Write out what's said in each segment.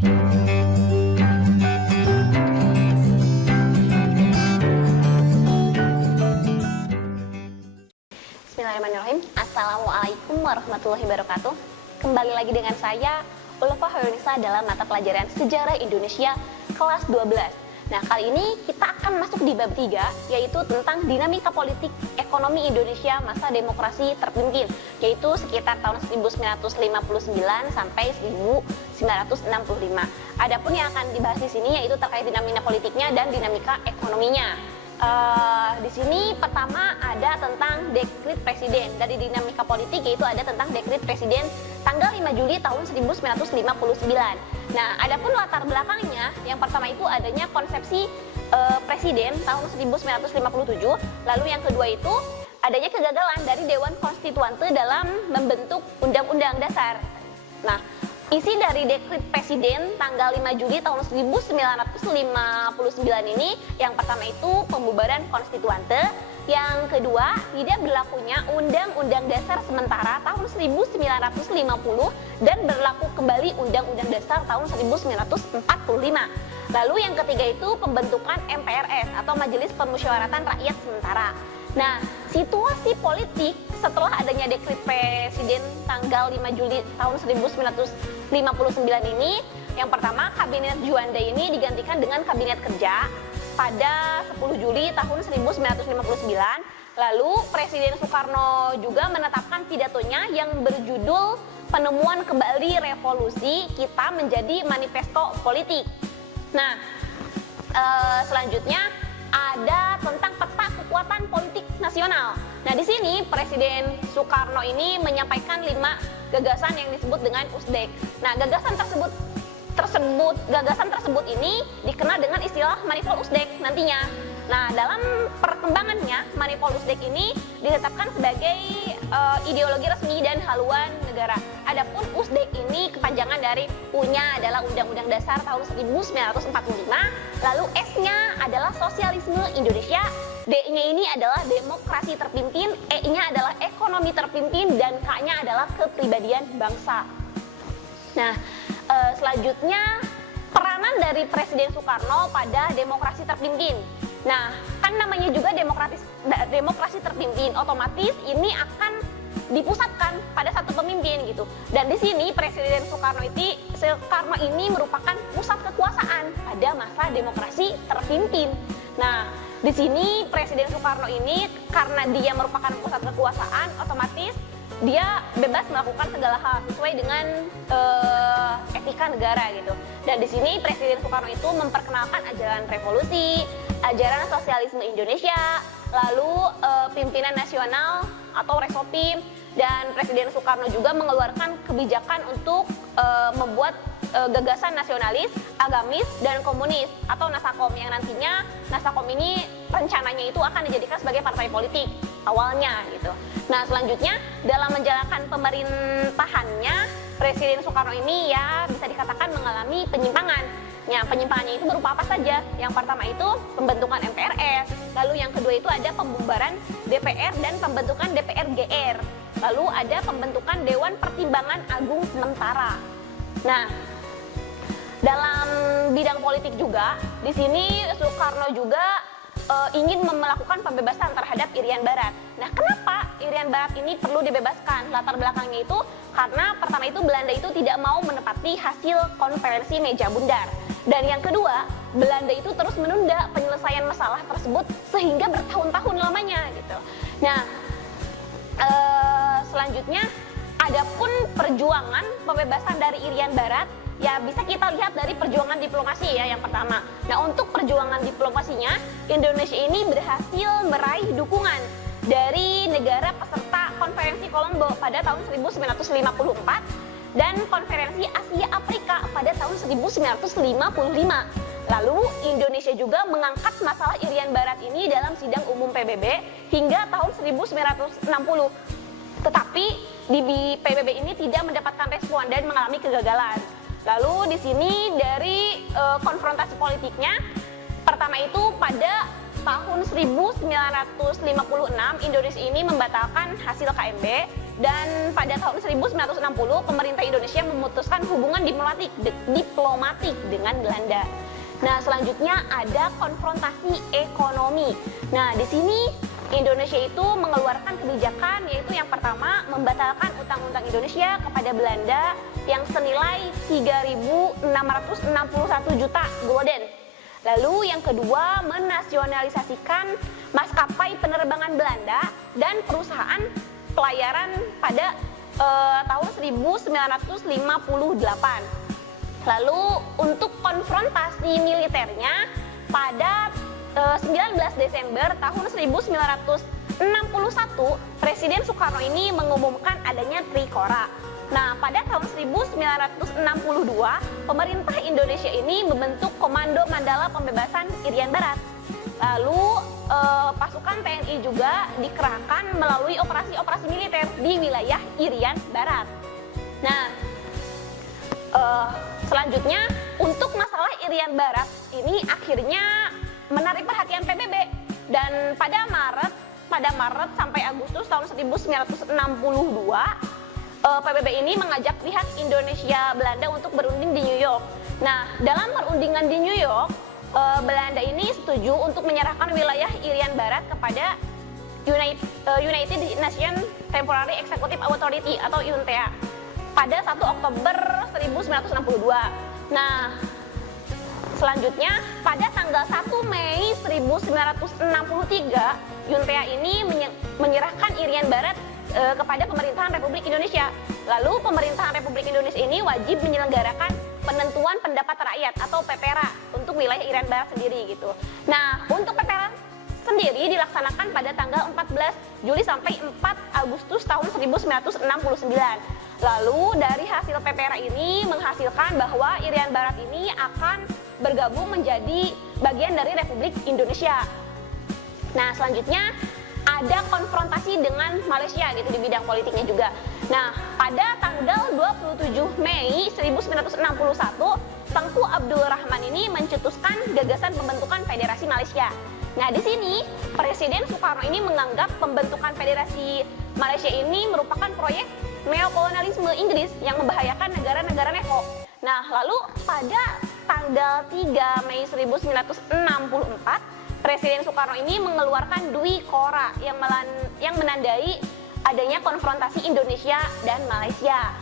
Bismillahirrahmanirrahim. Assalamualaikum warahmatullahi wabarakatuh. Kembali lagi dengan saya, Ulfa Hoyunisa, dalam mata pelajaran Sejarah Indonesia kelas 12. Nah, kali ini kita akan masuk di bab 3, yaitu tentang dinamika politik ekonomi Indonesia masa demokrasi terpimpin, yaitu sekitar tahun 1959 sampai 1965. Adapun yang akan dibahas di sini yaitu terkait dinamika politiknya dan dinamika ekonominya. Di sini pertama ada tentang dekret presiden. Dari dinamika politik yaitu ada tentang dekret presiden tanggal 5 Juli tahun 1959. Nah, adapun latar belakangnya, yang pertama itu adanya konsepsi presiden tahun 1957. Lalu yang kedua itu adanya kegagalan dari Dewan Konstituante dalam membentuk Undang-Undang Dasar. Nah, isi dari dekret presiden tanggal 5 Juli tahun 1959 ini, yang pertama itu pembubaran konstituante, yang kedua tidak berlakunya Undang-Undang Dasar sementara tahun 1950 dan berlaku kembali Undang-Undang Dasar tahun 1945. Lalu yang ketiga itu pembentukan MPRS atau Majelis Permusyawaratan Rakyat Sementara. Nah, situasi politik setelah adanya dekret presiden tanggal 5 Juli tahun 1959 ini, yang pertama kabinet Juanda ini digantikan dengan kabinet kerja pada 10 Juli tahun 1959. Lalu Presiden Soekarno juga menetapkan pidatonya yang berjudul Penemuan Kembali Revolusi Kita Menjadi Manifesto Politik. Nah, selanjutnya ada tentang peta kekuatan politik nasional. Nah, di sini Presiden Soekarno ini menyampaikan 5 gagasan yang disebut dengan USDEK. Nah, gagasan tersebut ini dikenal dengan istilah Manifol USDEK nantinya. Nah, dalam perkembangannya Manifol USDEK ini ditetapkan sebagai ideologi resmi dan haluan negara. Adapun USDEK ini kepanjangan dari U-nya adalah Undang-Undang Dasar tahun 1945, lalu S-nya adalah Sosialisme Indonesia, D-nya ini adalah Demokrasi Terpimpin, E-nya adalah Ekonomi Terpimpin, dan K-nya adalah Kepribadian Bangsa. Nah, selanjutnya peranan dari Presiden Soekarno pada demokrasi terpimpin. Nah, kan namanya juga demokrasi terpimpin, otomatis ini akan dipusatkan pada satu pemimpin gitu. Dan di sini Presiden Soekarno ini merupakan pusat kekuasaan pada masa demokrasi terpimpin. Nah, di sini Presiden Soekarno ini karena dia merupakan pusat kekuasaan, otomatis dia bebas melakukan segala hal sesuai dengan etika negara gitu. Dan di sini Presiden Soekarno itu memperkenalkan ajaran revolusi, ajaran sosialisme Indonesia, lalu pimpinan nasional atau Resopim, dan Presiden Soekarno juga mengeluarkan kebijakan untuk membuat gagasan nasionalis, agamis, dan komunis atau Nasakom, yang nantinya Nasakom ini rencananya itu akan dijadikan sebagai partai politik awalnya gitu. Nah, selanjutnya dalam menjalankan pemerintahannya Presiden Soekarno ini ya bisa dikatakan mengalami penyimpangan. Ya, penyimpangannya itu berupa apa saja? Yang pertama itu pembentukan MPRS, lalu yang kedua itu ada pembubaran DPR dan pembentukan DPR-GR, lalu ada pembentukan Dewan Pertimbangan Agung Sementara. Nah, dalam bidang politik juga, di sini Soekarno juga ingin melakukan pembebasan terhadap Irian Barat. Nah, kenapa Irian Barat ini perlu dibebaskan? Latar belakangnya itu karena pertama itu Belanda itu tidak mau menepati hasil konferensi meja bundar. Dan yang kedua, Belanda itu terus menunda penyelesaian masalah tersebut sehingga bertahun-tahun lamanya gitu. Nah, selanjutnya adapun perjuangan pembebasan dari Irian Barat ya bisa kita lihat dari perjuangan diplomasi ya yang pertama. Nah, untuk perjuangan diplomasinya, Indonesia ini berhasil meraih dukungan dari negara peserta konferensi Kolombo pada tahun 1954 dan konferensi Asia Afrika pada tahun 1955. Lalu Indonesia juga mengangkat masalah Irian Barat ini dalam sidang umum PBB hingga tahun 1960. Tetapi di PBB ini tidak mendapatkan respon dan mengalami kegagalan. Lalu di sini dari konfrontasi politiknya, pertama itu pada tahun 1956 Indonesia ini membatalkan hasil KMB Dan pada tahun 1960 pemerintah Indonesia memutuskan hubungan diplomatik dengan Belanda. Nah, selanjutnya ada konfrontasi ekonomi. Nah, di sini Indonesia itu mengeluarkan kebijakan, yaitu yang pertama membatalkan utang-utang Indonesia kepada Belanda yang senilai 3.661 juta gulden. Lalu yang kedua menasionalisasikan maskapai penerbangan Belanda dan perusahaan pelayaran pada tahun 1958. Lalu untuk konfrontasi militernya pada 19 Desember tahun 1961 Presiden Soekarno ini mengumumkan adanya Trikora. Nah, pada tahun 1962 pemerintah Indonesia ini membentuk Komando Mandala Pembebasan Irian Barat. Lalu pasukan TNI juga dikerahkan melalui operasi-operasi militer di wilayah Irian Barat. Nah, selanjutnya untuk masalah Irian Barat ini akhirnya menarik perhatian PBB dan pada Maret sampai Agustus tahun 1962 PBB ini mengajak pihak Indonesia Belanda untuk berunding di New York. Nah, dalam perundingan di New York Belanda ini setuju untuk menyerahkan wilayah Irian Barat kepada United Nations Temporary Executive Authority atau UNTA pada 1 Oktober 1962. Nah, selanjutnya pada tanggal 1 Mei 1963, UNTA ini menyerahkan Irian Barat kepada pemerintahan Republik Indonesia. Lalu pemerintahan Republik Indonesia ini wajib menyelenggarakan penentuan pendapat rakyat atau PPRA untuk wilayah Irian Barat sendiri gitu. Nah, untuk PPRA sendiri dilaksanakan pada tanggal 14 Juli sampai 4 Agustus tahun 1969. Lalu dari hasil PPRA ini menghasilkan bahwa Irian Barat ini akan bergabung menjadi bagian dari Republik Indonesia. Nah, selanjutnya ada konfrontasi dengan Malaysia gitu di bidang politiknya juga. Nah, pada tanggal 27 Mei 1961, Tengku Abdul Rahman ini mencetuskan gagasan pembentukan Federasi Malaysia. Nah, di sini Presiden Soekarno ini menganggap pembentukan Federasi Malaysia ini merupakan proyek neokolonialisme Inggris yang membahayakan negara-negara neko. Nah, lalu pada tanggal 3 Mei 1964, Presiden Soekarno ini mengeluarkan Dwi Kora yang menandai adanya konfrontasi Indonesia dan Malaysia.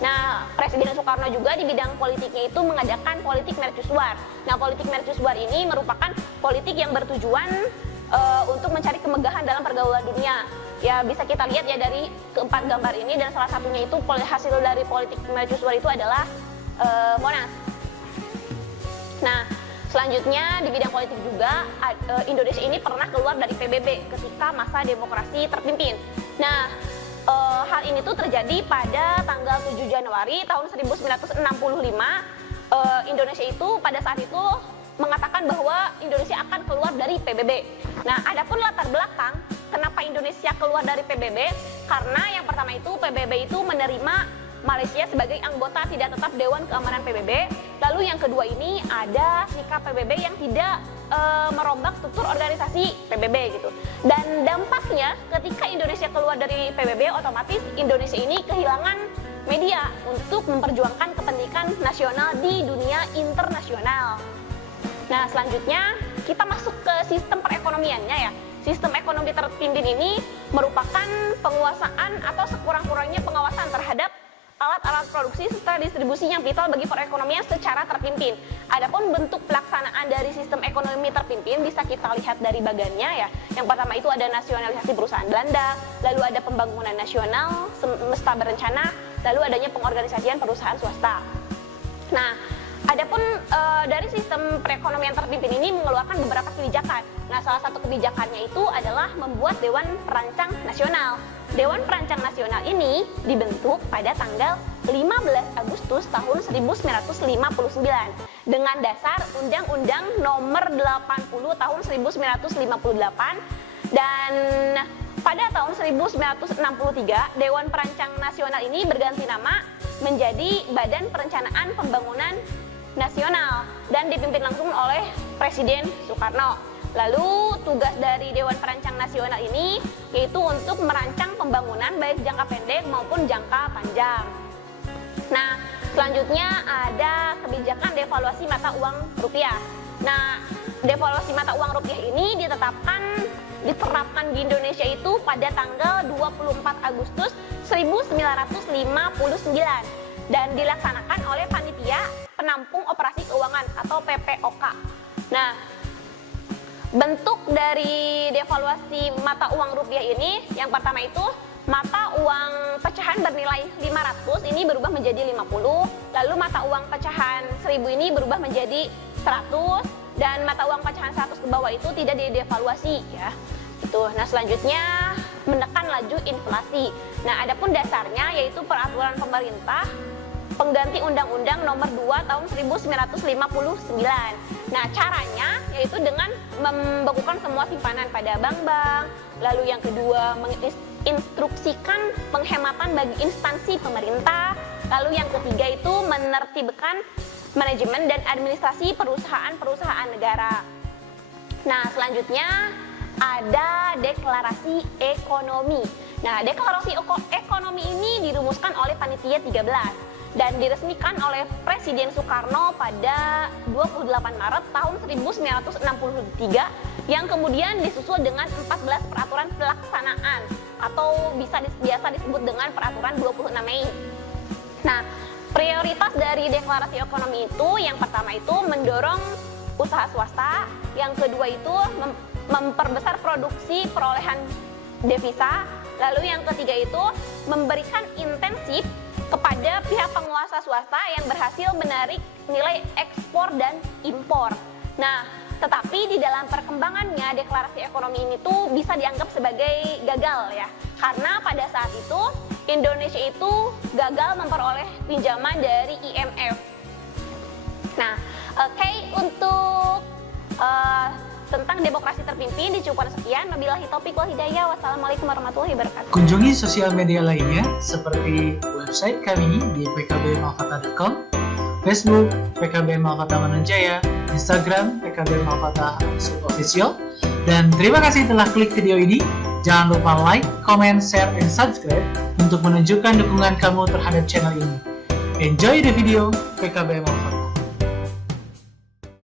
Nah, Presiden Soekarno juga di bidang politiknya itu mengadakan politik mercusuar. Nah, politik mercusuar ini merupakan politik yang bertujuan untuk mencari kemegahan dalam pergaulan dunia. Ya, bisa kita lihat ya dari keempat gambar ini, dan salah satunya itu hasil dari politik mercusuar itu adalah Monas. Nah, selanjutnya di bidang politik juga Indonesia ini pernah keluar dari PBB ketika masa demokrasi terpimpin. Nah, hal ini tuh terjadi pada tanggal 7 Januari tahun 1965. Indonesia itu pada saat itu mengatakan bahwa Indonesia akan keluar dari PBB. Nah, adapun latar belakang kenapa Indonesia keluar dari PBB, karena yang pertama itu PBB itu menerima Malaysia sebagai anggota tidak tetap Dewan Keamanan PBB. Lalu yang kedua ini ada sikap PBB yang tidak merombak struktur organisasi PBB gitu. Dan dampaknya ketika Indonesia keluar dari PBB, otomatis Indonesia ini kehilangan media untuk memperjuangkan kepentingan nasional di dunia internasional. Nah, selanjutnya kita masuk ke sistem perekonomiannya ya. Sistem ekonomi terpimpin ini merupakan penguasaan atau sekurang-kurangnya pengawasan terhadap alat-alat produksi serta distribusi yang vital bagi perekonomian secara terpimpin. Adapun bentuk pelaksanaan dari sistem ekonomi terpimpin bisa kita lihat dari bagannya ya. Yang pertama itu ada nasionalisasi perusahaan Belanda, lalu ada pembangunan nasional semesta berencana, lalu adanya pengorganisasian perusahaan swasta. Nah, adapun dari sistem perekonomian terpimpin ini mengeluarkan beberapa kebijakan. Nah, salah satu kebijakannya itu adalah membuat Dewan Perancang Nasional. Dewan Perancang Nasional ini dibentuk pada tanggal 15 Agustus tahun 1959 dengan dasar Undang-Undang Nomor 80 tahun 1958, dan pada tahun 1963 Dewan Perancang Nasional ini berganti nama menjadi Badan Perencanaan Pembangunan Nasional dan dipimpin langsung oleh Presiden Soekarno. Lalu tugas dari Dewan Perancang Nasional ini yaitu untuk merancang pembangunan baik jangka pendek maupun jangka panjang. Nah, selanjutnya ada kebijakan devaluasi mata uang rupiah. Nah, devaluasi mata uang rupiah ini diterapkan di Indonesia itu pada tanggal 24 Agustus 1959 dan dilaksanakan oleh Panitia Penampung Operasi Keuangan atau PPOK. Nah, bentuk dari devaluasi mata uang rupiah ini yang pertama itu mata uang pecahan bernilai 500 ini berubah menjadi 50, lalu mata uang pecahan 1000 ini berubah menjadi 100, dan mata uang pecahan 100 ke bawah itu tidak didevaluasi ya. Itu. Nah, selanjutnya menekan laju inflasi. Nah, adapun dasarnya yaitu peraturan pemerintah pengganti Undang-Undang Nomor 2 Tahun 1959. Nah, caranya yaitu dengan membekukan semua simpanan pada bank-bank. Lalu yang kedua, menginstruksikan penghematan bagi instansi pemerintah. Lalu yang ketiga itu menertibkan manajemen dan administrasi perusahaan-perusahaan negara. Nah, selanjutnya ada deklarasi ekonomi. Nah, deklarasi ekonomi ini dirumuskan oleh Panitia 13 dan diresmikan oleh Presiden Soekarno pada 28 Maret tahun 1963 yang kemudian disusul dengan 14 peraturan pelaksanaan atau biasa disebut dengan peraturan 26 Mei. Nah, prioritas dari deklarasi ekonomi itu yang pertama itu mendorong usaha swasta, yang kedua itu memperbesar produksi perolehan devisa, lalu yang ketiga itu memberikan intensif kepada pihak penguasa swasta yang berhasil menarik nilai ekspor dan impor. Nah, tetapi di dalam perkembangannya deklarasi ekonomi ini tuh bisa dianggap sebagai gagal ya. Karena pada saat itu Indonesia itu gagal memperoleh pinjaman dari IMF. Nah, oke, untuk tentang demokrasi terpimpin dicukupkan sekian. Wabillahi taufiq wal hidayah. Wassalamualaikum warahmatullahi wabarakatuh. Kunjungi sosial media lainnya seperti website kami di pkbmalfata.com, Facebook PKB Malfata Mananjaya, Instagram PKB Malfata Official. Dan terima kasih telah klik video ini. Jangan lupa like, comment, share, dan subscribe untuk menunjukkan dukungan kamu terhadap channel ini. Enjoy the video PKB Malfata.